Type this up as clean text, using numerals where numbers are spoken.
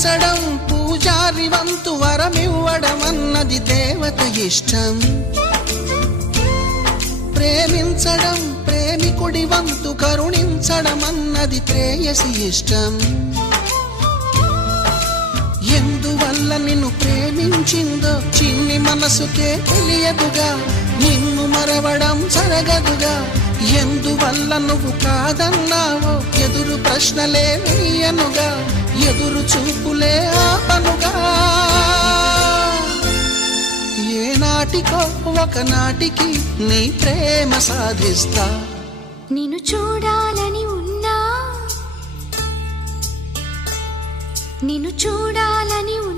పూజించడం పూజారి వంతు వరమివ్వడం అన్నది దేవత ఇష్టం. ప్రేమించడం ప్రేమికుడి వంతు కరుణించడం అన్నది ప్రేయసి ఇష్టం. ఎందువల్ల నిన్ను ప్రేమించిందో చిన్ని మనసుకే తెలియదుగా, నిన్ను మరవడం జరగదుగా. ఎందువల్ల నువ్వు కాదన్నావో ఎదురు ప్రశ్నలే వేయనుగా, ఎదురు చూపులే ఆపనుగా. ఏనాటికో ఒకనాటికి నీ ప్రేమ సాధిస్తా. నిన్ను చూడాలని ఉన్నా, నిన్ను చూడాలని